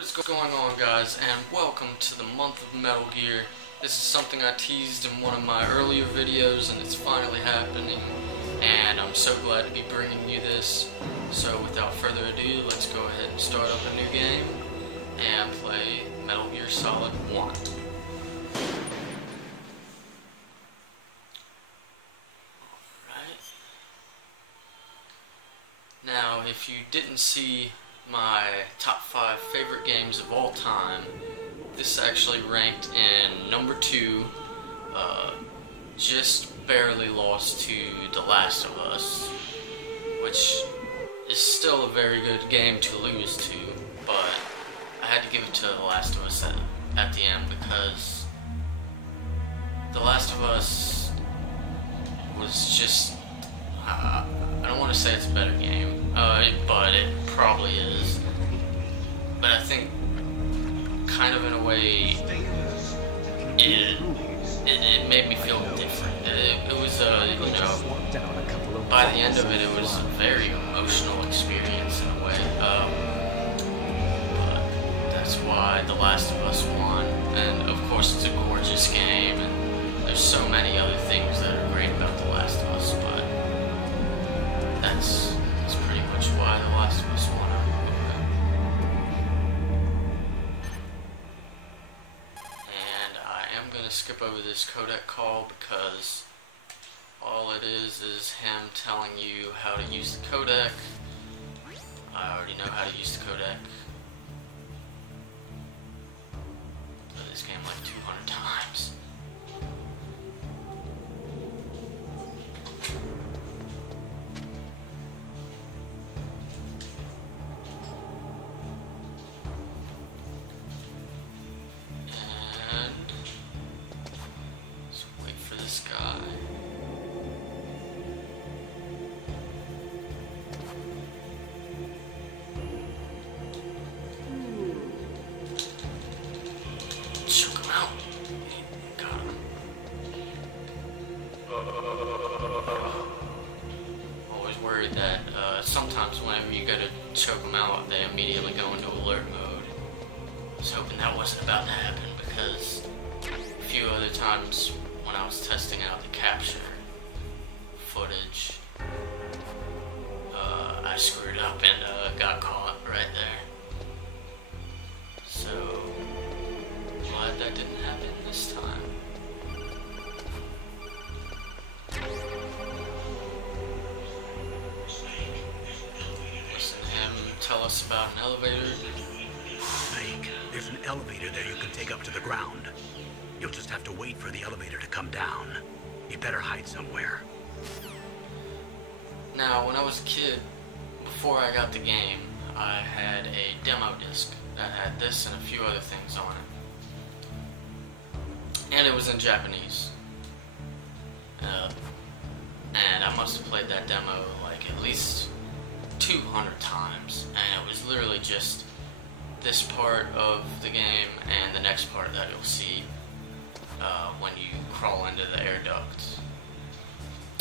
What is going on, guys, and welcome to the month of Metal Gear. This is something I teased in one of my earlier videos, and it's finally happening, and I'm so glad to be bringing you this. So without further ado, let's go ahead and start up a new game and play Metal Gear Solid 1. Now, if you didn't see my top 5 favorite games of all time, this actually ranked in number 2, just barely lost to The Last of Us, which is still a very good game to lose to, but I had to give it to The Last of Us at the end because The Last of Us was just, I don't want to say it's a better game, but it probably is. But I think, kind of in a way, it made me feel different. It was, you know, by the end of it, it was a very emotional experience in a way. But that's why The Last of Us won. And of course, it's a gorgeous game, and there's so many other things that are great about The Last of Us, but that's pretty much why The Last of Us won. And I am going to skip over this codec call because all it is him telling you how to use the codec. I already know how to use the codec. Played this game like 200 times. That sometimes whenever you go to choke them out, they immediately go into alert mode. I was hoping that wasn't about to happen because a few other times when I was testing out the capture footage, I screwed up and got caught right there. So, glad that didn't happen this time. Tell us about an elevator. Snake, there's an elevator there you can take up to the ground. You'll just have to wait for the elevator to come down. You better hide somewhere. Now, when I was a kid, before I got the game, I had a demo disc that had this and a few other things on it. And it was in Japanese. And I must have played that demo like at least 200 times, and it was literally just this part of the game and the next part that you'll see when you crawl into the air ducts.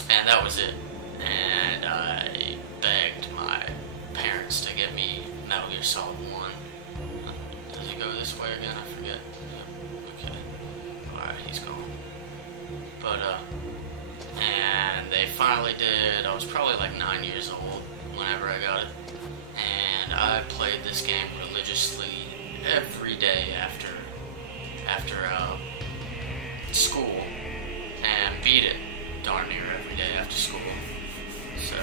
And that was it. And I begged my parents to get me Metal Gear Solid 1. Does it go this way again? I forget. Yeah. Okay. Alright, he's gone. But, and they finally did. I was probably like 9 years old whenever I got it, and I played this game religiously every day after school, and beat it darn near every day after school. So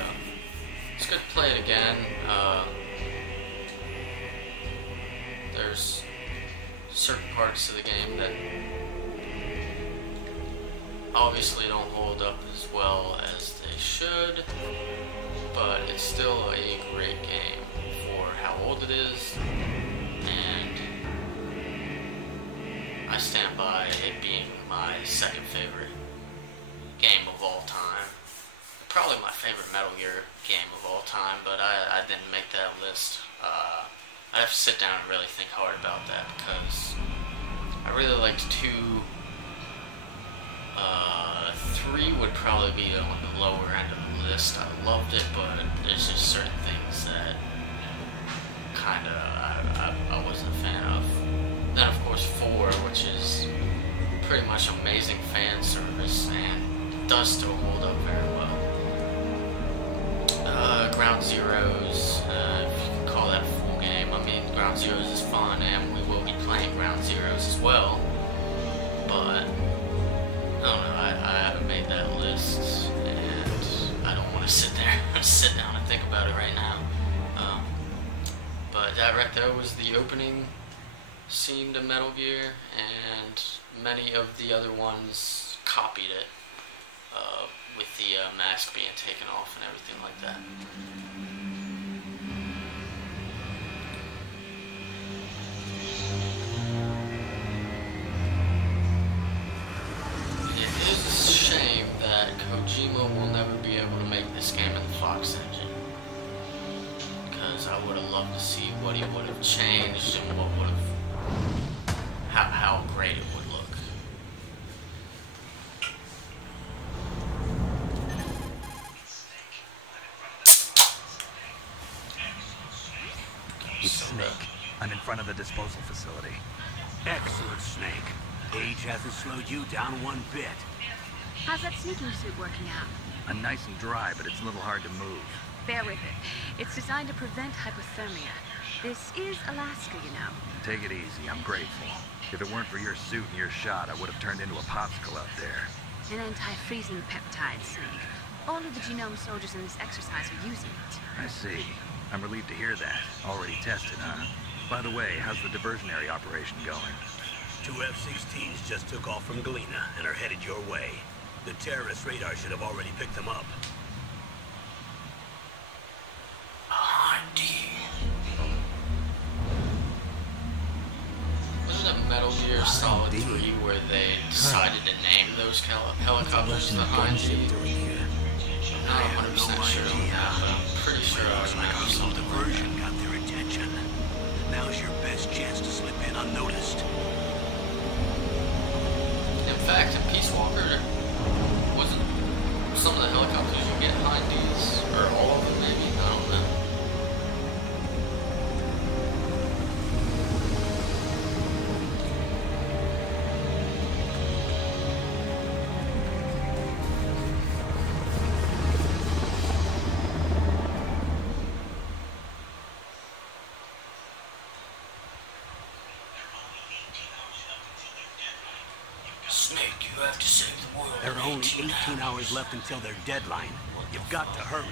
it's good to play it again. There's certain parts of the game that obviously don't hold up as well as they should, but it's still a great game for how old it is, and I stand by it being my second favorite game of all time. Probably my favorite Metal Gear game of all time, but I didn't make that list. I have to sit down and really think hard about that because I really liked 2. 3 would probably be on the lower end of the list. I loved it, but there's just certain things that kind of I wasn't a fan such amazing fan service, and it does still hold up very well. Ground Zeroes, if you can call that a full game. I mean, Ground Zeroes is fun, and we will be playing Ground Zeroes as well. But, I don't know, I haven't made that list, and I don't want to sit down and think about it right now. But that right there was the opening scene to Metal Gear, and many of the other ones copied it, with the mask being taken off and everything like that. It is a shame that Kojima will never be able to make this game in the Fox engine, because I would have loved to see what he would have changed and what would have, how great it would look. It's Snake. I'm in front of the disposal facility. Excellent, Snake. Age hasn't slowed you down one bit. How's that sneaking suit working out? I'm nice and dry, but it's a little hard to move. Bear with it. It's designed to prevent hypothermia. This is Alaska, you know. Take it easy. I'm grateful. If it weren't for your suit and your shot, I would have turned into a popsicle out there. An anti-freezing peptide, Snake. All of the genome soldiers in this exercise are using it. I see. I'm relieved to hear that. Already tested, huh? By the way, how's the diversionary operation going? 2 F-16s just took off from Galena and are headed your way. The terrorist radar should have already picked them up. Wasn't it Metal Gear Solid 3 where they decided to name those helicopters the Hind-D? I'm not 100% sure on that, but I'm pretty sure I remember something like Diversion got their attention. Now's your best chance to slip in unnoticed. In fact, in Peace Walker, wasn't some of the helicopters you get Hind-Ds, or all of them maybe? I don't know. Snake, you have to save the world. There are only 18 hours left until their deadline. You've got to hurry.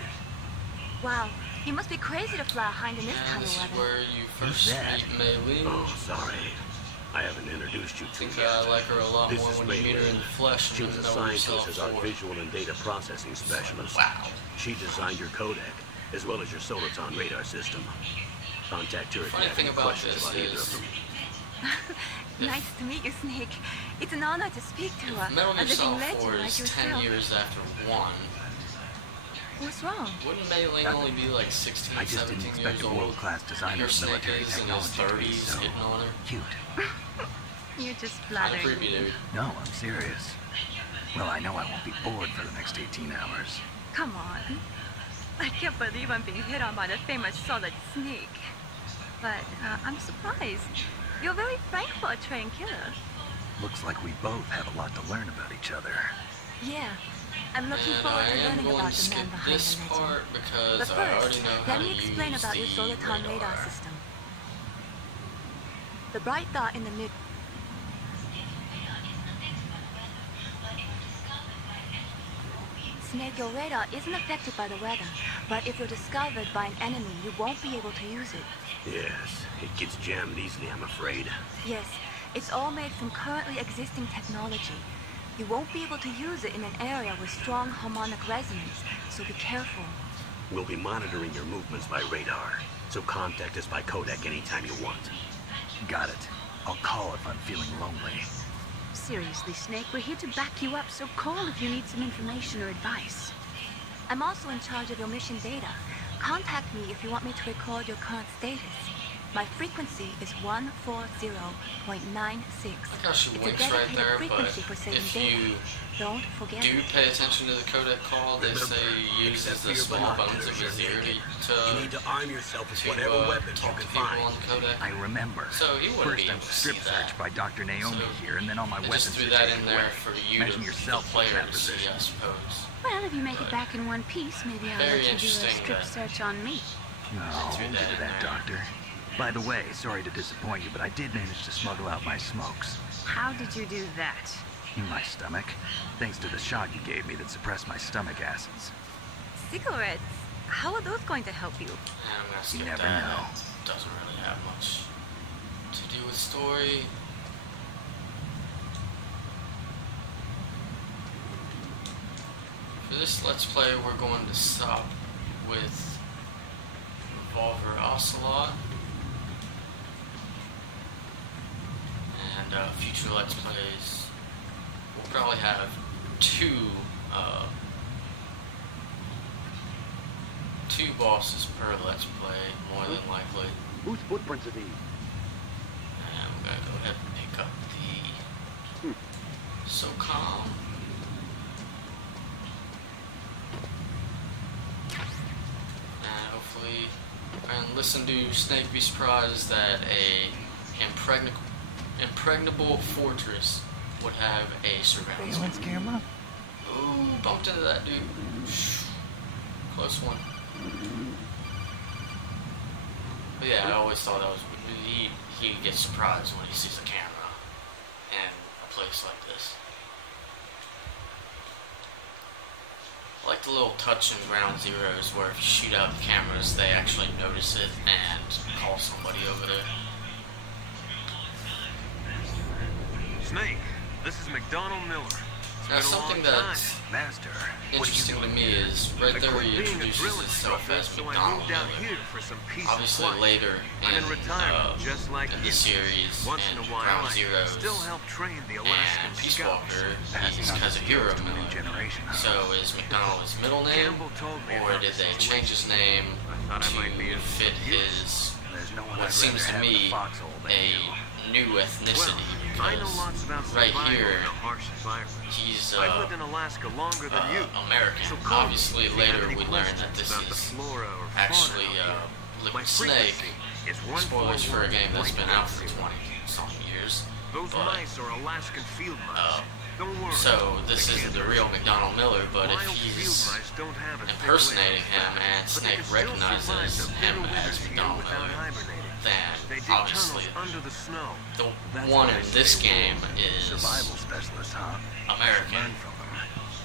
Wow, you must be crazy to fly a Hind in this And kind this of is weather. where you first meet Mei Ling. Oh, sorry. I haven't introduced you I to think yet. I like her a lot This more is when you meet her in the flesh She and was know assigned to yourself us as our for. visual and data processing specialist. Wow. She designed your codec, as well as your Soliton radar system. Contact her if you Funny have thing any about questions this about either of is, them. Nice to meet you, Snake. It's an honor to speak to Metal a Gear living Solid 4 legend like is 10 yourself. years after 1. What's wrong? Wouldn't Mei Ling only be like 16, I just didn't 17 expect years a old? world-class designer Your of Snake military is in his technology to be 30s so getting on her. cute. You're just Kinda flattering creepy, me. dude. No, I'm serious. Well, I know I won't be bored for the next 18 hours. Come on. I can't believe I'm being hit on by the famous Solid Snake. But I'm surprised. You're very frank for a trained killer. Looks like we both have a lot to learn about each other. Yeah. I'm looking And forward I to am learning going about to the skip man behind this the legend. part because But I already first, know how let to me explain use about your the Soliton radar radar. system. The bright dot in the middle. Snake, your radar isn't affected by the weather, but if you're discovered by an enemy, you won't be able to use it. Yes, it gets jammed easily, I'm afraid. Yes, it's all made from currently existing technology. You won't be able to use it in an area with strong harmonic resonance, so be careful. We'll be monitoring your movements by radar, so contact us by codec anytime you want. Got it. I'll call if I'm feeling lonely. Seriously, Snake, we're here to back you up, so call if you need some information or advice. I'm also in charge of your mission data. Contact me if you want me to record your current status. My frequency is 140.96. Like how she It's a winks right dedicated there, frequency but for saving if data. you Don't forget do it. pay attention to the codec call, they say he uses the small bones of his ear You need to arm yourself with to whatever weapons you talk to can people find. on the codec. I remember. So he wouldn't First be I'm able to see strip searched that. by Dr. Naomi So here, and then all my I weapons just threw are that taken in there away. for you Imagine to, yourself the player in that to see, position. I suppose. Well, if you make But it back in one piece, maybe I'll very let you do a interesting strip that- search on me. No, threw hold that to in that, there. Doctor. By the way, sorry to disappoint you, but I did manage to smuggle out my smokes. How did you do that? In my stomach, thanks to the shot you gave me that suppressed my stomach acids. Cigarettes? How are those going to help you? And I'm gonna skip never that. know. Doesn't really have much to do with story. For this Let's Play, we're going to stop with Revolver Ocelot. And future Let's Plays, we'll probably have two bosses per Let's Play, more than likely. Whose footprints are these? And I'm gonna go ahead and pick up the SOCOM. And hopefully, and listen to Snake be surprised that a impregnable fortress would have a surveillance camera? Ooh, bumped into that dude. Close one. But yeah, I always thought that was he gets surprised when he sees a camera in a place like this. I like the little touch in Ground Zeroes where if you shoot out the cameras, they actually notice it and call somebody over there. Snake, this is McDonald Miller. Now, something that's Master, interesting to me is right there where he Being a introduces drill himself as instructor, so I McDonald moved out Miller. here for some peace Obviously, and quiet. later I'm in retirement, just like in you. the series Once in and a while, Ground I Zeroes still help train the Alaskan and scouts. Peace Walker, passing he's on the Kazahiro skills to a new Miller. generation. Huh? So is McDonald his middle name, Campbell told me or about did this they situation. change his name I thought I might be to of fit some use. his There's no one what I'd seems to rather have in me the foxhole than you. a new ethnicity? Well, I know because lots about right survival here, in a harsh environment. he's I've lived in Alaska longer than you. American. So call me Obviously, if you have later any we learned that questions this about the is flora or fauna actually out here. My Liquid Snake. frequency is Spoilers for a game that's been out for 141.80. 20-something years. Those but, mice are Alaskan field mice. Don't worry. So this They isn't can't the hurt real you. McDonald Miller, but if Wild field he's mice don't have a thick impersonating layer of him fat, and but they Snake can still recognizes survive the him bitter as winters here McDonald without Miller, hibernating. then They dig obviously tunnels under the snow. the That's one why in they this stay game warm. is Survival specialist, huh? American, Learn from them.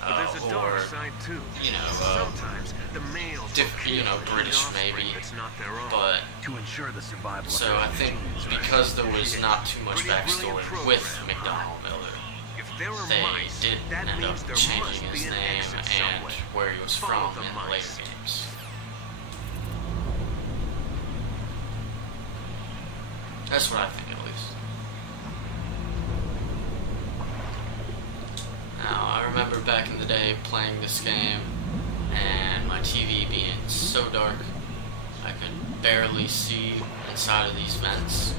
But there's a dark or side too. you know, Sometimes the males will you know, kill British the offspring maybe, that's not their own. but To ensure the survival so of I think because there was not too much Pretty backstory brilliant with program, McDonald Miller, if there are they mice, did that end up means there changing must his be an name exit and somewhere. where he was Follow from the in mice. later games. That's what I think, at least. Now, I remember back in the day playing this game and my TV being so dark I could barely see inside of these vents,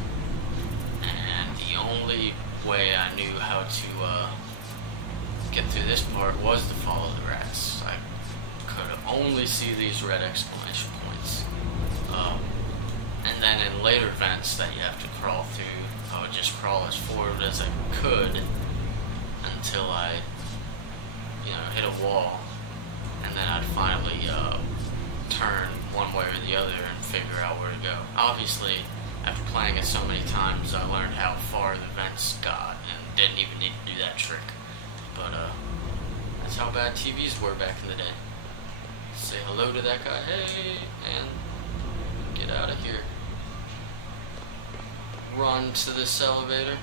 and the only way I knew how to get through this part was to follow the rats. I could only see these red exclamation points. And then in later vents that you have to crawl through, I would just crawl as forward as I could until I, you know, hit a wall, and then I'd finally turn one way or the other and figure out where to go. Obviously, after playing it so many times, I learned how far the vents got and didn't even need to do that trick. But that's how bad TVs were back in the day. Say hello to that guy, hey, and get out of here. Run to this elevator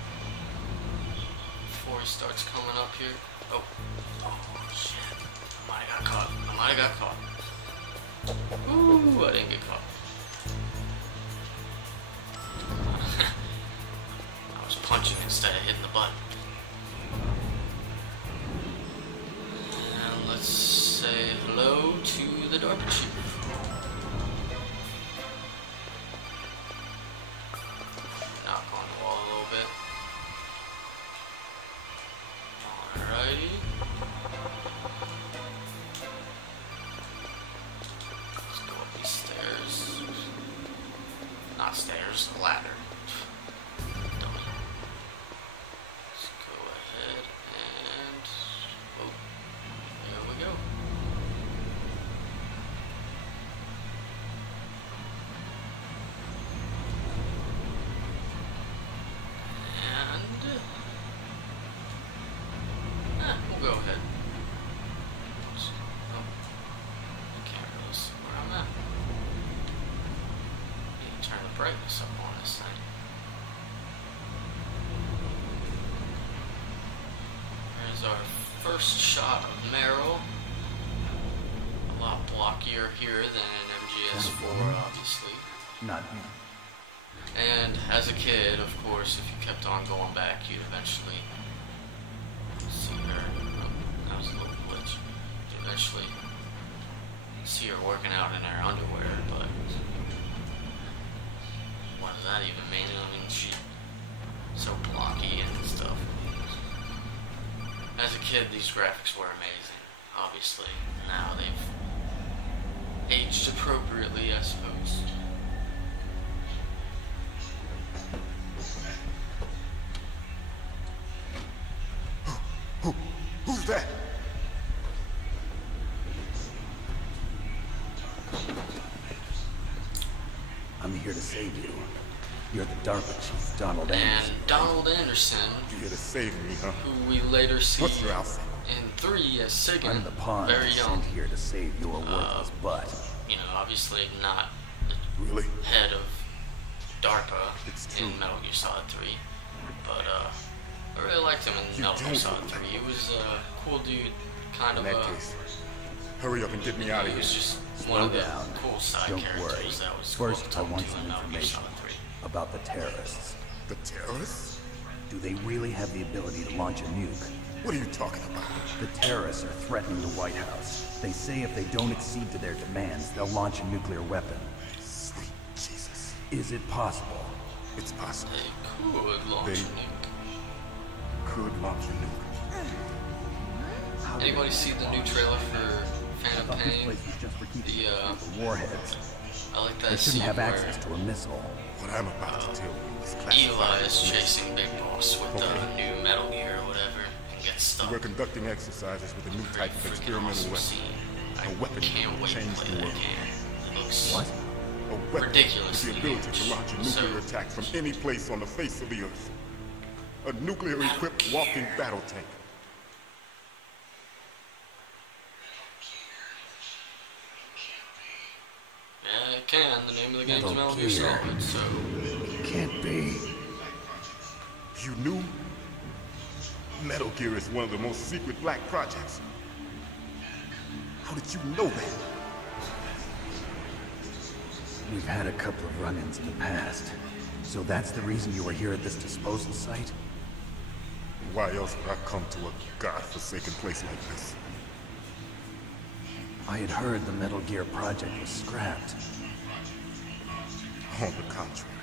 before he starts coming up here. Oh shit. I might have got caught. Ooh, I didn't get caught. I was punching instead of hitting the button. And let's say hello to the DARPA chief. our first shot of Meryl. A lot blockier here than in MGS4, obviously. Not him. And as a kid, of course, if you kept on going back, you'd eventually see her. Oh, that was a little glitch. You'd eventually see her working out in her underwear, but what does that even mean? I mean, she's so blocky and stuff. As a kid, these graphics were amazing. Obviously, now they've aged appropriately, I suppose. Who's that? I'm here to save you. You're the DARPA chief, Donald And Anderson. Donald Anderson, You here to save me, huh? who we later see What's your outfit? in 3 as Sigyn, I'm the pawn very young. sent here to save your worthless butt. You know, obviously not Really? the head of DARPA It's true. in Metal Gear Solid 3, but I really liked him in You Metal Gear don't Solid look 3. like He was a cool dude, kind In of that case, hurry up and get me out of he was here. just one of the down. cool side Don't characters worry. that was First, cool to I talk want to some in Metal Gear information Solid 3. about the terrorists. The terrorists? Do they really have the ability to launch a nuke? What are you talking about? The terrorists are threatening the White House. They say if they don't accede to their demands, they'll launch a nuclear weapon. Sweet Jesus. Is it possible? It's possible. They could launch They- a nuke. Could launch a nuke. How do Anybody they see the new launch? trailer for I Phantom thought this Pain? place was just for keeping The, the warheads. I like They that shouldn't scene have where access to a missile. What I'm about to tell you is classified. Eli is chasing Big Boss with the Okay. new Metal Gear or whatever and gets stuck. We're conducting exercises with a new Pretty type of freaking experimental awesome weapon. scene. I A weapon can't that wait to changed play the that world. game. It looks What? A weapon with ridiculously the ability to huge. launch a So- nuclear attack from any place on the face of the earth. A nuclear-equipped walking battle tank. Yeah, it can. The name of the game's Metal Metal Gear Gear. Solid, so Can't be. You knew? Metal Gear is one of the most secret black projects. How did you know that? We've had a couple of run-ins in the past. So that's the reason you were here at this disposal site? Why else would I come to a godforsaken place like this? I had heard the Metal Gear project was scrapped. On the contrary,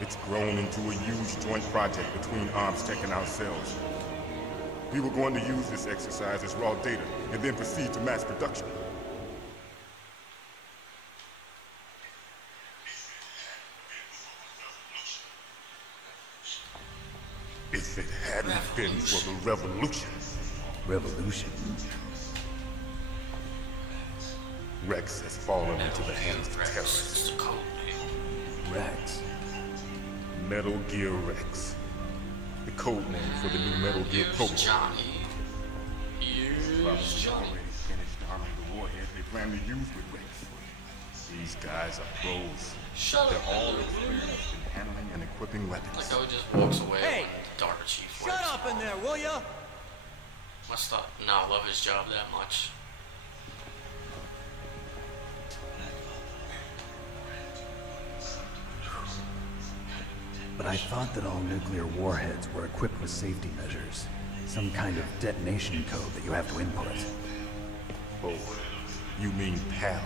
it's grown into a huge joint project between Armstech and ourselves. We were going to use this exercise as raw data and then proceed to mass production. If it hadn't been for the revolution, Revolution. Rex has fallen into the hands of terrorists. it's the code name. Rex. Metal Gear Rex. The code name for the new Metal Gear Here's program. Johnny. Here's Probably Johnny. already finished arming the warheads they plan to use with Rex. These guys are pros. Shut up. They're all experienced in handling and equipping weapons. Like how he just walks away Hey, when the DARPA chief Shut leaves. up in there, will ya? Must not love his job that much. But I thought that all nuclear warheads were equipped with safety measures. Some kind of detonation code that you have to input. Oh, you mean PAL?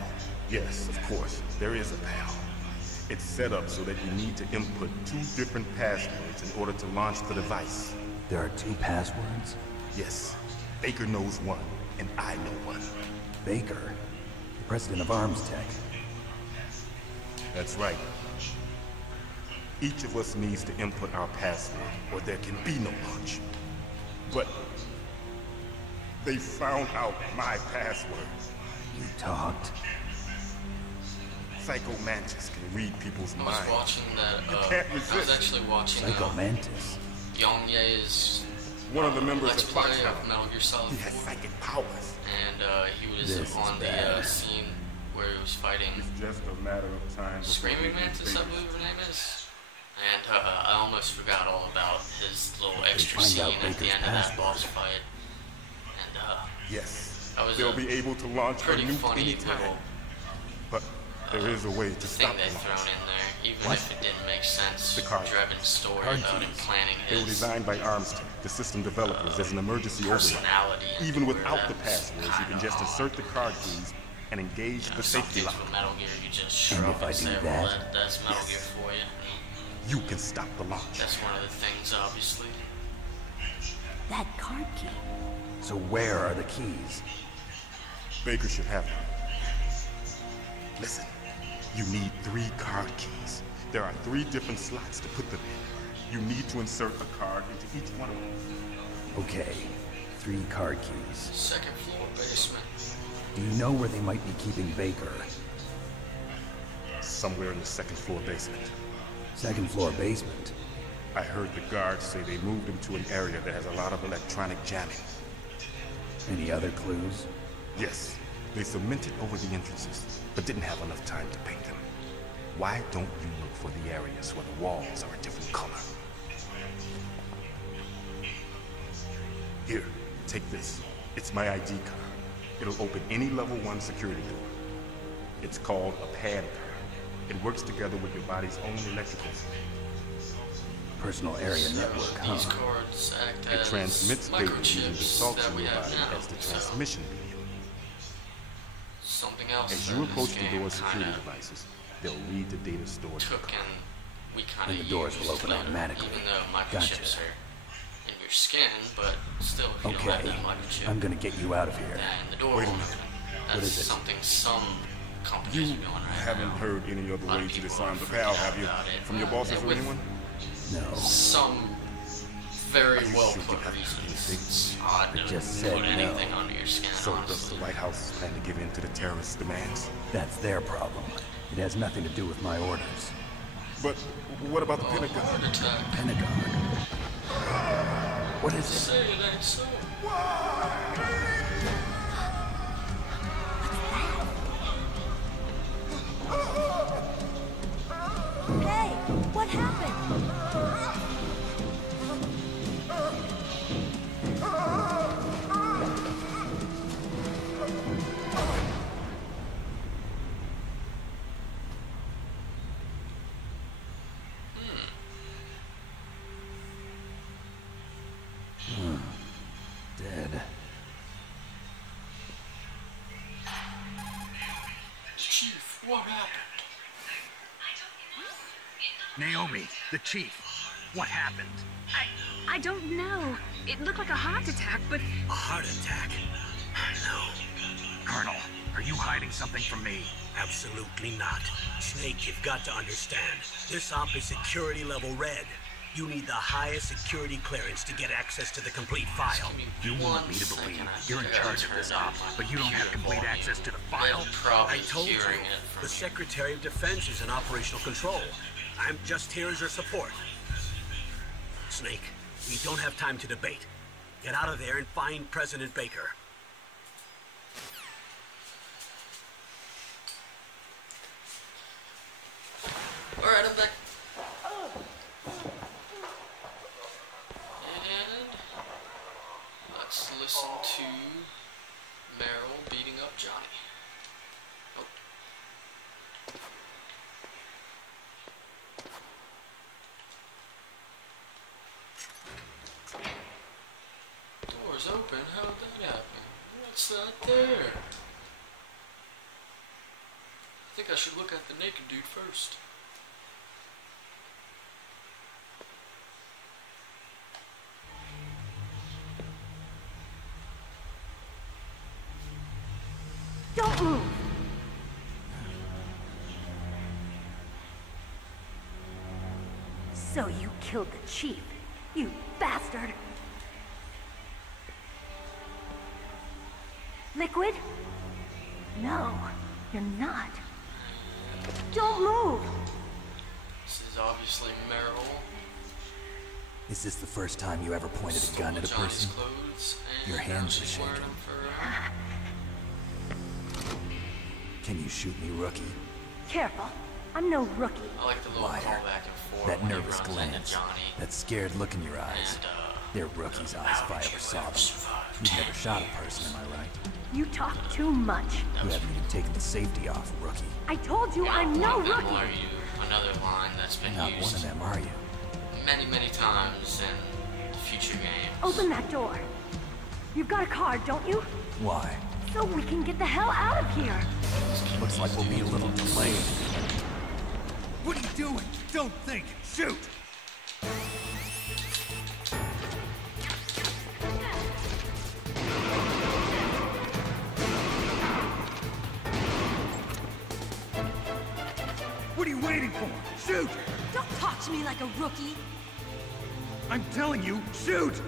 Yes, of course. There is a PAL. It's set up so that you need to input 2 different passwords in order to launch the device. There are 2 passwords? Yes, Baker knows one, and I know one. Baker, the president of Armstech. That's right. Each of us needs to input our password, or there can be no launch. But they found out my password. You talked. Psycho Mantis can read people's I was minds. watching that, You can't I was resist. actually watching Psycho Mantis. Young Ye's One of the members Let's of Play Foxhound. of Metal Gear Solid He has 4. psychic powers. And he was This is on the bad. scene where he was fighting It's just a matter of time. before Screaming they Mantis, I can believe her name is. And I almost forgot all about his little extra find scene out at the Baker's end of that password. boss fight. Yes. That was They'll a be able to launch a pretty nuke funny anytime. little But there is a way to thing stop they the thrown launch. in there, even What? if it didn't make sense. The card Drebin's story Card about him keys. planning They were his designed by Armstrong, the system developers, as an emergency override. personality. Even into without where the that was passwords, you can kinda just odd. insert the card keys and engage the Some safety things lock. with Metal Gear, you just And shrug if I and do say, that? well, that's Metal Gear for you. You can stop the launch. That's one of the things, obviously. That card key. So where are the keys? Baker should have them. Listen, you need 3 card keys. There are 3 different slots to put them in. You need to insert a card into each one of them. Okay, 3 card keys. Second floor basement. Do you know where they might be keeping Baker? Somewhere in the second floor basement. Second floor basement. I heard the guards say they moved him to an area that has a lot of electronic jamming. Any other clues? Yes, they cemented over the entrances, but didn't have enough time to paint them. Why don't you look for the areas where the walls are a different color? Here, take this. It's my ID card. It'll open any level 1 security door. It's called a PAN card. It works together with your body's own electrical field. Personal area network, huh? These cards act It as transmits data using the microchips salts that in we your have body now. as the So, transmission medium. something else As that you this approach the game door's security kinda devices, they'll read the data stored in the took card. and we kind And of the doors will open automatically. Even though Gotcha. microchips are in your skin, but still, if you don't have Okay, that microchip, I'm gonna get you out of here. then the door Wait a will minute. open. That's is it? something some companies You are doing right haven't now. heard any other A lot way of to people disarm are the freaking PAL, out have you? about it. From your bosses And or with anyone? No. Some very Are you well sure you put haven't reasons. seen It's odd to just said put anything no. under your skin, So does the honestly. White House plan to give in to the terrorists' demands? That's their problem. It has nothing to do with my orders. But what about the Heart Pentagon? attack. Pentagon. What is it? Say it ain't so. Hey, what happened? Dead. Chief, what happened? Naomi, the chief. What happened? I don't know. It looked like a heart attack, but A heart attack? No, Colonel, are you hiding something from me? absolutely not. Snake, you've got to understand. This op is security level red. You need the highest security clearance to get access to the complete file. You want me to believe you're in charge of this op, but you don't have complete access to the file? Probably I told you, hearing it from the Secretary of Defense is in operational control. I'm just here as your support. Snake, we don't have time to debate. Get out of there and find President Baker. Alright, I'm back. And let's listen to Meryl beating up Johnny. Oh. Door's open? How did that happen? What's that there? I think I should look at the naked dude first. Don't move! So you killed the chief, you bastard! Liquid? No, you're not. Don't move! This is obviously Meryl. Is this the first time you ever pointed a gun at a Johnny's person? clothes, and Your hands now she's are wearing shaking. them for Can you shoot me, rookie? Careful, I'm no rookie. I like the little Liar. call back and forth That when he nervous runs into glance. Johnny. That scared look in your eyes. And They're rookies' eyes if I ever saw them. You've never shot a person, am I right? You talk too much. You haven't even taken the safety off, rookie. I told you Yeah, I'm no one of them rookie. are you? Another line that's been Not one of used them, are you? many, many times in future games. Open that door. You've got a card, don't you? Why? So we can get the hell out of here. Looks like we'll be a little delayed. What are you doing? Don't think. Shoot! What are you waiting for? Shoot! Don't talk to me like a rookie. I'm telling you, shoot!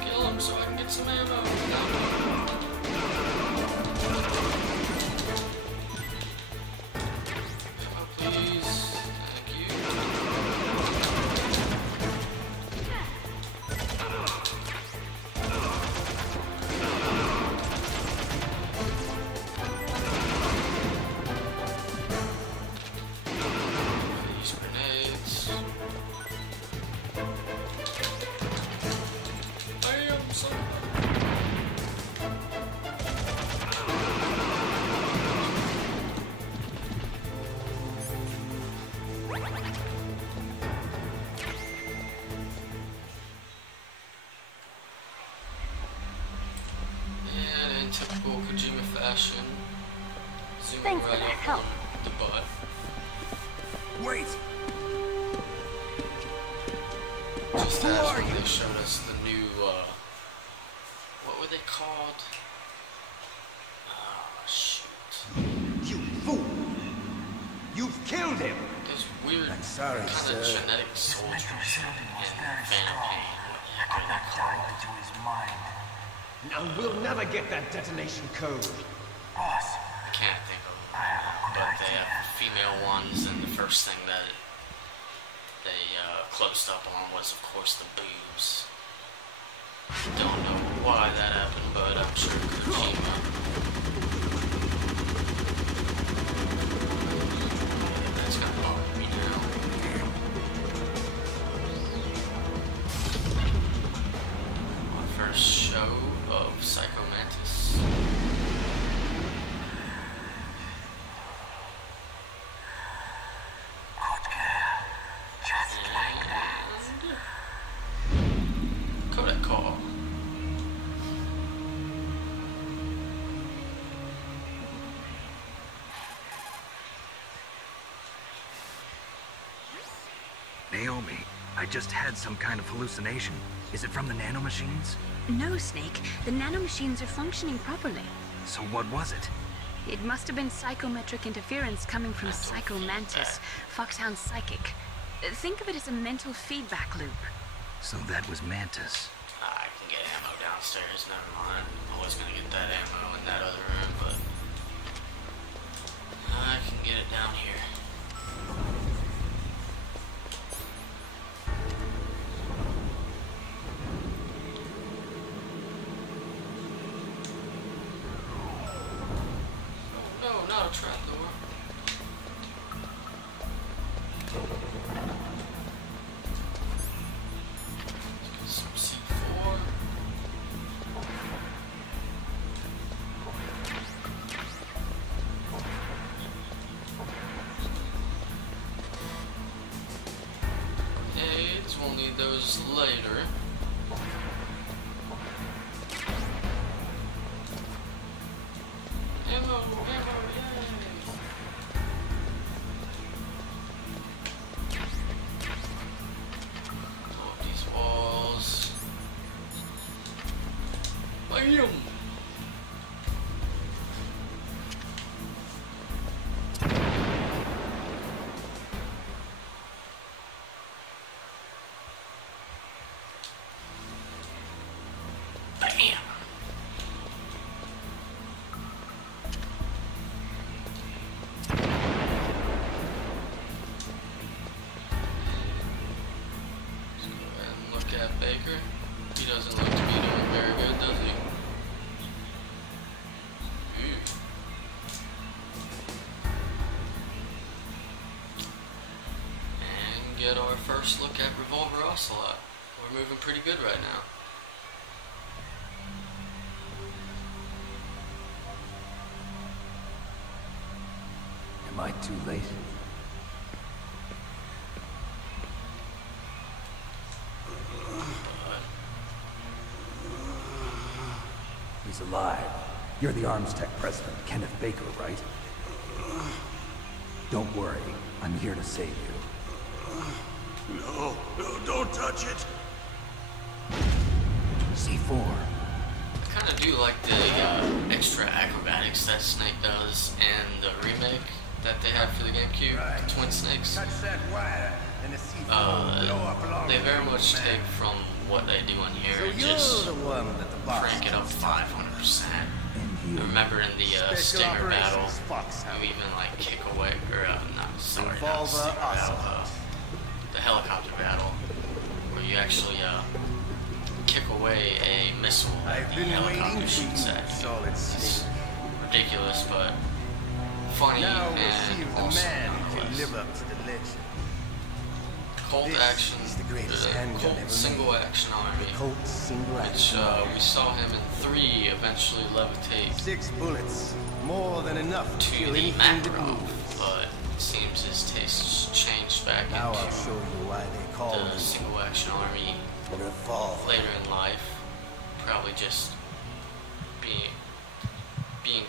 Kill him so I can get some ammo. Ammo, please. Thank you. These grenades. Bam, son. And in typical Kojima fashion, zooming Thanks for right that up help. on the butt. Wait! Just Who as are when you? they showed us the new, what were they called? Oh, shoot. You fool! You've killed him! Those weird I'm sorry, kind sir. of genetic soldiers in Phantom Pain. What are they called? Now we'll never get that detonation code. I can't think of them. But they have female ones, and the first thing that they closed up on was, of course, the boobs. Don't know why that happened, but I'm sure Kojima. That's gonna bother me now. Our first show of Psycho Mantis. And Kodak Call. Naomi, I just had some kind of hallucination. Is it from the nanomachines? No, Snake. The nanomachines are functioning properly. So what was it? It must have been psychometric interference coming from Psycho Mantis, Foxhound's psychic. Think of it as a mental feedback loop. So that was Mantis. I can get ammo downstairs, never mind. I was gonna get that ammo in that other room, but I can get it down here. Oh, no, not a trapdoor. Let's get some C4. AIDS, we'll need those later. Ammo, ammo, yay! Pull up these walls. Bam! get our first look at Revolver Ocelot. We're moving pretty good right now. Am I too late? He's alive. You're the Arms Tech president, Kenneth Baker, right? Don't worry. I'm here to save you. No, don't touch it. C4. I kind of do like the extra acrobatics that Snake does and the remake that they had for the GameCube, the Twin Snakes. They very much take from what they do in here and just crank it up 500%. I remember in the Stinger battle, you even like kick away, or not Stinger battle, the helicopter battle, where you actually kick away a missile that the helicopter shoots at you. It's ridiculous, but funny and also nonetheless. Colt action, the Colt single action army, which we saw him in 3 eventually levitate 6 bullets, more than enough to the Makarov, but it seems his tastes changed back Now into I'll show you why they call the single action army Revolver. later in life. Probably just being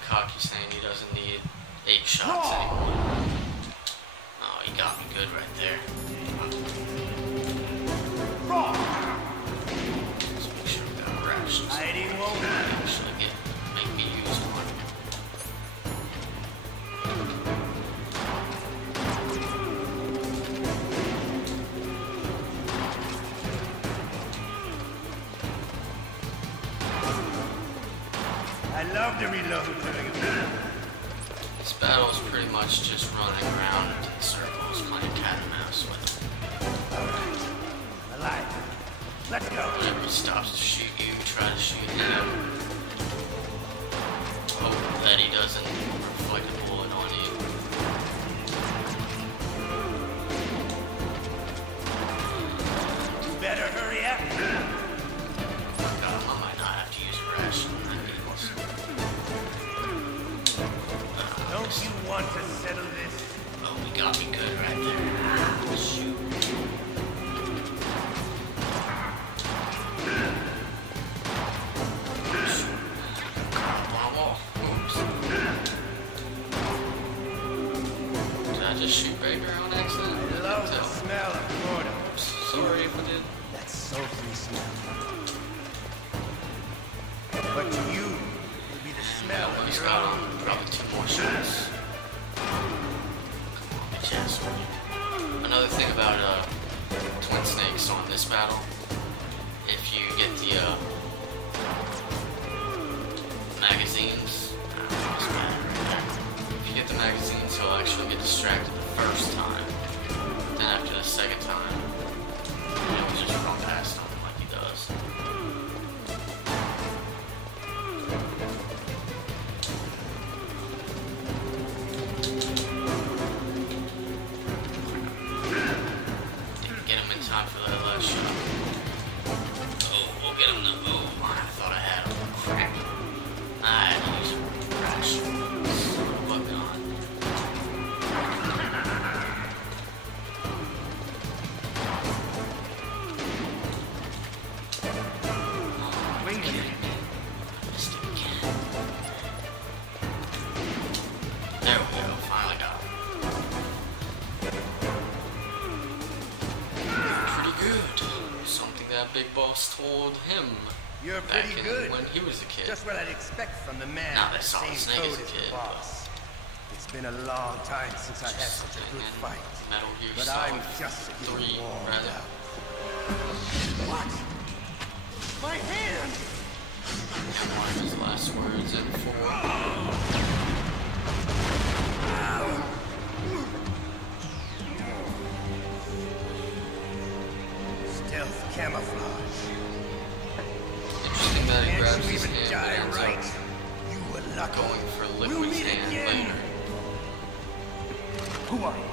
cocky, saying he doesn't need 8 shots anymore. Oh, he got me good right there. Let's make sure we got rations. Actually make me use one. I love to reload during a battle. This battle is pretty much just running around in circles, playing cat and mouse with him. Alive. Let's go. Whenever he stops to shoot you, try to shoot him. Hope that he doesn't reflect a bullet on you. You better hurry up. I might not have to use a ration. Don't you want to settle this? Oh, he got me good right there. Shoot. Did I just shoot Baker on accident? I love the smell of boredom. Sorry if I did. That sultry smell. But to you, it'll be the smell of He's your got own. probably 2 more shots. Come on, bitch ass. Another thing about Twin Snakes on this battle, if you get the magazines, if you get the magazines, he'll actually get distracted the first time. Then after the second time, you'll just run past him like he does. Didn't get him in time for that last shot. Oh, we'll get him the. Oh, I thought I had him. Crap. I had to use a rush. Bug on. Missed it again. There we go. Finally got him. Pretty good. Something that Big Boss told him You're back pretty in good. when he was a kid. Just what I'd expect from the man Now with they the saw same Snake code as a as the kid, boss. It's been a long time since I had such a good and fight. Metal Gear But Solid I'm just 3, getting warmed rather. up. What? My hand! One of his last words in 4. Stealth camouflage. Interesting that he grabs Can't you his even hand die and ends right? up You were lucky. going for We'll Liquid's meet hand again. later. Who are you?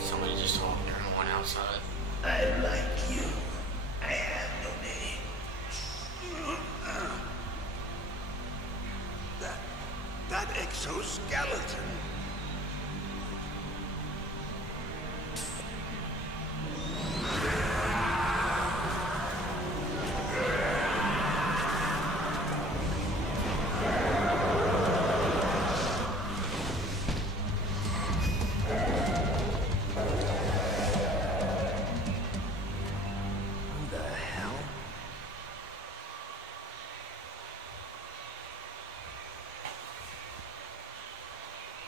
Somebody just talked to everyone outside. I like you. I have no name. That exoskeleton.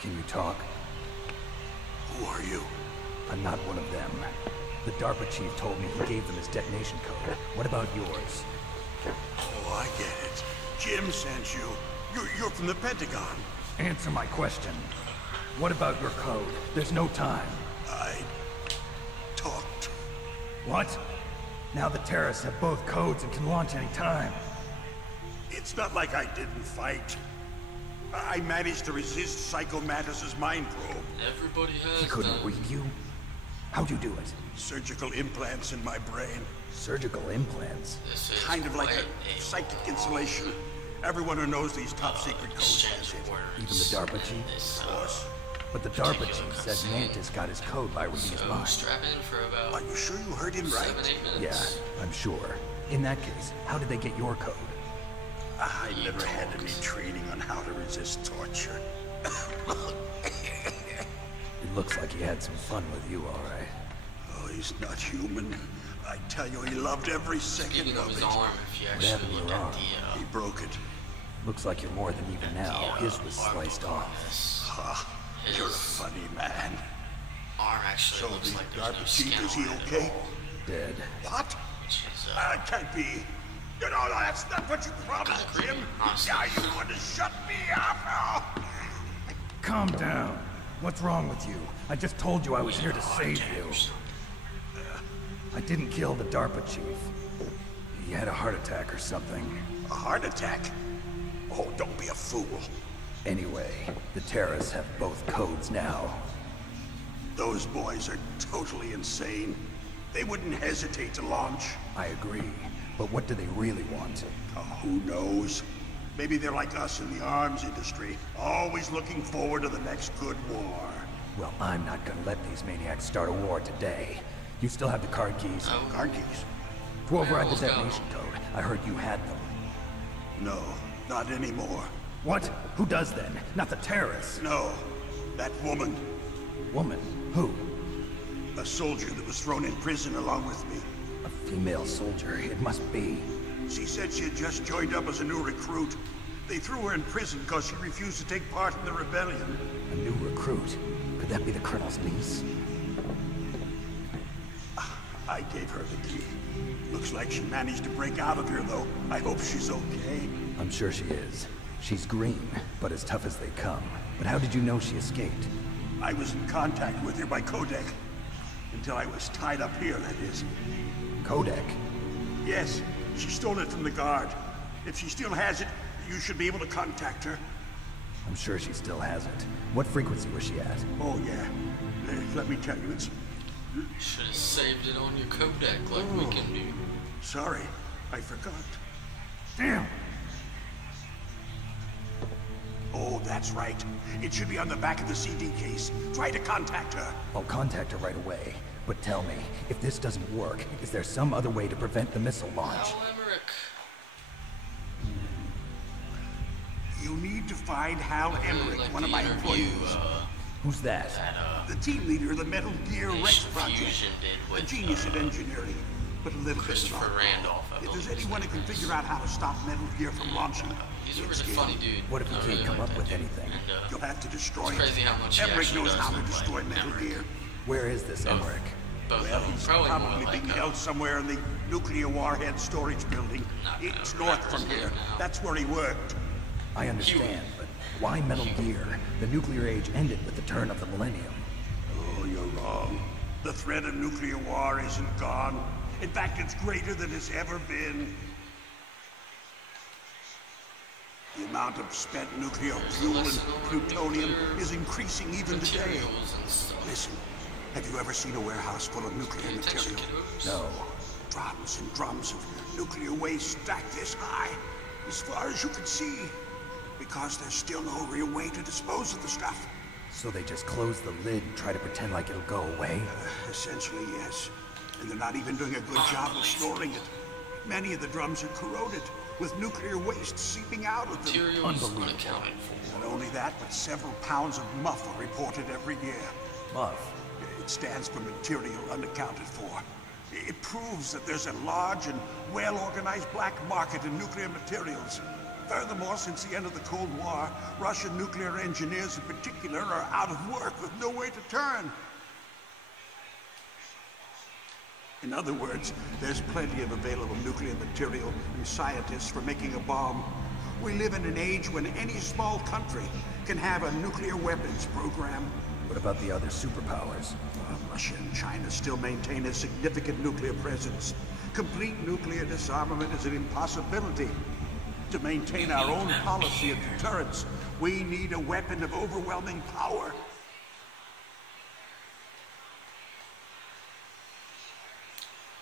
Can you talk? Who are you? I'm not one of them. The DARPA chief told me he gave them his detonation code. What about yours? Oh, I get it. Jim sent you. You're from the Pentagon. Answer my question. What about your code? There's no time. I talked. What? Now the terrorists have both codes and can launch any time. It's not like I didn't fight. I managed to resist Psycho Mantis's mind probe. Everybody has He couldn't them. read you? How'd you do it? Surgical implants in my brain. Surgical implants? This is Kind of like quite a psychic insulation. Everyone who knows these top secret codes has exchange it. of words. Even the DARPA chief? in this, Of course. But the DARPA particular chief said cutscene. Mantis got his code by reading his So mind. strap in for about Are you sure you heard him right? 7-8 Yeah, minutes. I'm sure. In that case, how did they get your code? I never had any training on how to resist torture. It looks like he had some fun with you, all right. Oh, he's not human. I tell you, he loved every second Speaking of of his it. arm, if you happened actually to look your at arm? He broke it. Looks like you're more than even now. His was arm sliced on off. this, Ah, his you're a funny man. arm actually So looks the like there's no DARPA skin chief, is on he it at okay? all, Dead. What? which is, That can't be. You know, that's not what you promised, Kinda Jim. creepy, honestly. Now you want to shut me up? Oh. Calm down. What's wrong with you? I just told you I was here to save you. I didn't kill the DARPA chief. He had a heart attack or something. A heart attack? Oh, don't be a fool. Anyway, the terrorists have both codes now. Those boys are totally insane. They wouldn't hesitate to launch. I agree. But what do they really want? Oh, who knows? Maybe they're like us in the arms industry, always looking forward to the next good war. Well, I'm not gonna let these maniacs start a war today. You still have the card keys? Oh. Card keys? To override the let's go. detonation code. I heard you had them. No, not anymore. What? Who does then? Not the terrorists. No, that woman. Woman? Who? A soldier that was thrown in prison along with me. A female soldier. It must be. She said she had just joined up as a new recruit. They threw her in prison because she refused to take part in the rebellion. A new recruit. Could that be the colonel's niece? I gave her the key. Looks like she managed to break out of here, though. I hope she's okay. I'm sure she is. She's green, but as tough as they come. But how did you know she escaped? I was in contact with her by codec. Until I was tied up here, that is. Codec? Yes, she stole it from the guard. If she still has it, you should be able to contact her. I'm sure she still has it. What frequency was she at? Oh, yeah. Let me tell you, it's... Should have saved it on your codec like we can do. Sorry, I forgot. Damn! Oh, that's right. It should be on the back of the CD case. Try to contact her. I'll contact her right away. But tell me, if this doesn't work, is there some other way to prevent the missile launch? Al Emmerich. You need to find Hal Emmerich, Like one of the my interview, employees. Who's that? The team leader of the Metal Gear Rex Nation project. Fusion did A with genius at engineering, but a little bit Christopher involved. Randolph. I If believe there's his anyone who name can is. figure out how to stop Metal Gear from launching, He's a it's really him. funny dude. What if he I can't really come like up that with dude. anything? And, You'll have to destroy It's crazy it. how much he Emmerich actually knows does how to look destroy like Metal Emmerich. Gear. Where is this Emmerich? both Well, of them. he's Probably more probably like being a, held somewhere in the nuclear warhead storage building. Not gonna It's remember north his from name here. now. That's where he worked. I understand, but why Metal Gear? The nuclear age ended with the turn of the millennium. Oh, you're wrong. The threat of nuclear war isn't gone. In fact, it's greater than it's ever been. The amount of spent nuclear fuel and plutonium is increasing even today. materials and stuff. Listen, Have you ever seen a warehouse full of nuclear material? No. Drums and drums of nuclear waste stacked this high, as far as you can see, because there's still no real way to dispose of the stuff. So they just close the lid and try to pretend like it'll go away? Essentially, yes. And they're not even doing a good job of storing it. Many of the drums are corroded, with nuclear waste seeping out of them. Unbelievable. Not only that, but several pounds of muff are reported every year. Muff? It stands for material unaccounted for. It proves that there's a large and well-organized black market in nuclear materials. Furthermore, since the end of the Cold War, Russian nuclear engineers in particular are out of work with no way to turn. In other words, there's plenty of available nuclear material and scientists for making a bomb. We live in an age when any small country can have a nuclear weapons program. What about the other superpowers? Russia and China still maintain a significant nuclear presence. Complete nuclear disarmament is an impossibility. To maintain our own policy of deterrence, we need a weapon of overwhelming power.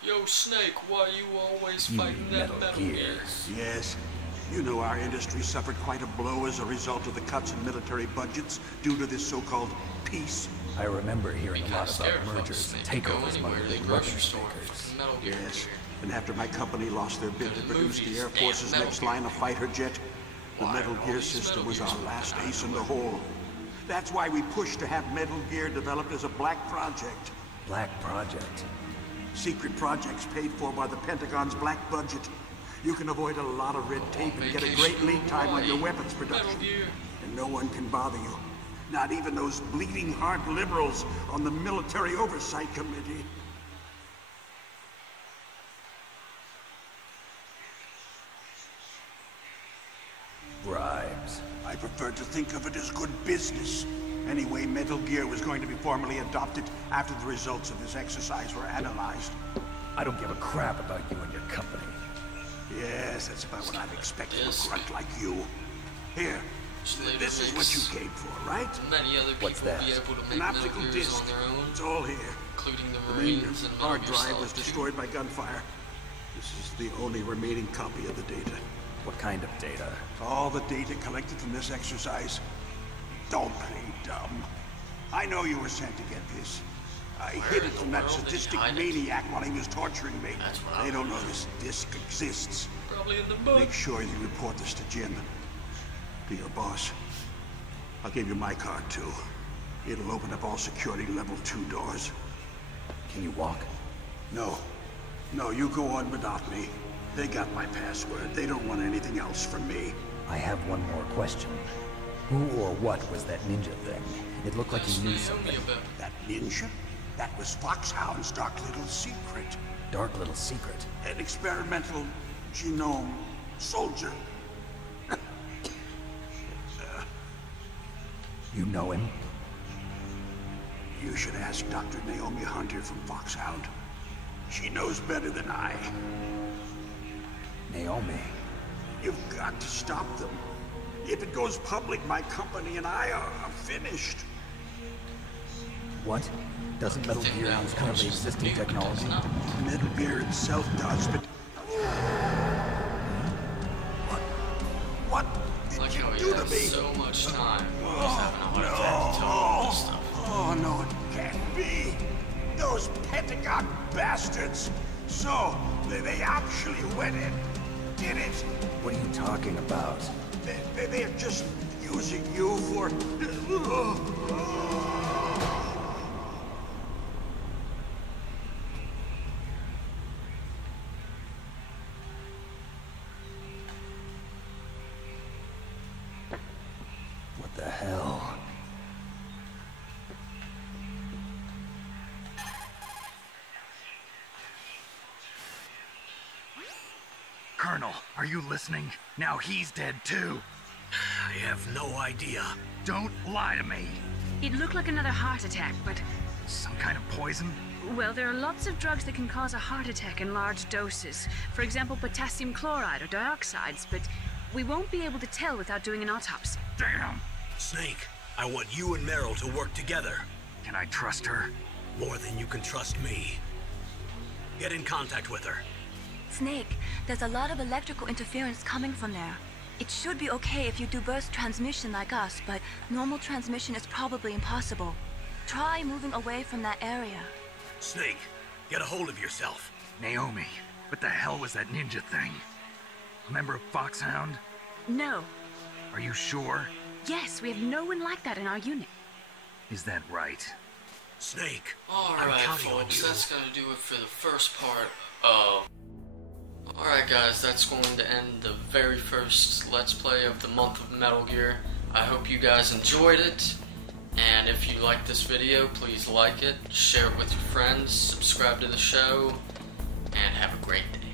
Yo, Snake, why you always fighting that Metal Gear? Yes. You know our industry suffered quite a blow as a result of the cuts in military budgets due to this so-called peace. I remember hearing a lot about mergers and takeovers among the big weapons makers. Yes. And after my company lost their bid to produce the Air Force's next line of fighter jet, the Metal Gear system was our last ace in the hole. That's why we pushed to have Metal Gear developed as a black project. Black project? Secret projects paid for by the Pentagon's black budget. You can avoid a lot of red tape and get a great lead time on your weapons production. And no one can bother you. Not even those bleeding heart liberals on the Military Oversight Committee. Bribes. I prefer to think of it as good business. Anyway, Metal Gear was going to be formally adopted after the results of this exercise were analyzed. I don't give a crap about you and your company. Yes, that's about what I'd expect from a grunt like you. Here, this is what you came for, right? Many other people will be able to make an optical Metal Gears disc. on their own. It's all here. Including the The main Marines and hard Metal Gear drive was Solid 2. destroyed by gunfire. This is the only remaining copy of the data. What kind of data? All the data collected from this exercise. Don't play dumb. I know you were sent to get this. I hid it from that sadistic maniac while he was torturing me. They don't know this disc exists. Probably in the book. Make sure you report this to Jim. To your boss. I'll give you my card, too. It'll open up all security level 2 doors. Can you walk? No. No, you go on without me. They got my password. They don't want anything else from me. I have one more question. Who or what was that ninja thing? It looked like he knew something. That ninja? That was Foxhound's dark little secret. Dark little secret? An experimental genome soldier. You know him? You should ask Dr. Naomi Hunter from Foxhound. She knows better than I. Naomi? You've got to stop them. If it goes public, my company and I are finished. What? Doesn't Metal Gear use currently existing technology? Metal Gear itself does, but... What did you do to me? So much time. He's having a hard time to tell all this stuff. Oh, no, it can't be. Those Pentagon bastards. So, they actually went and did it. What are you talking about? They're just using you for... What the hell? Colonel, are you listening? Now he's dead too. I have no idea. Don't lie to me. It looked like another heart attack, but... Some kind of poison? Well, there are lots of drugs that can cause a heart attack in large doses. For example, potassium chloride or dioxides, but we won't be able to tell without doing an autopsy. Damn! Snake, I want you and Meryl to work together. Can I trust her? More than you can trust me. Get in contact with her. Snake, there's a lot of electrical interference coming from there. It should be okay if you do burst transmission like us, but normal transmission is probably impossible. Try moving away from that area. Snake, get a hold of yourself. Naomi, what the hell was that ninja thing? A member of Foxhound? No. Are you sure? Yes, we have no one like that in our unit. Is that right? Snake, Alright folks, that's going to do it for the first part of... Alright guys, that's going to end the very first Let's Play of the month of Metal Gear. I hope you guys enjoyed it, and if you like this video, please like it, share it with your friends, subscribe to the show, and have a great day.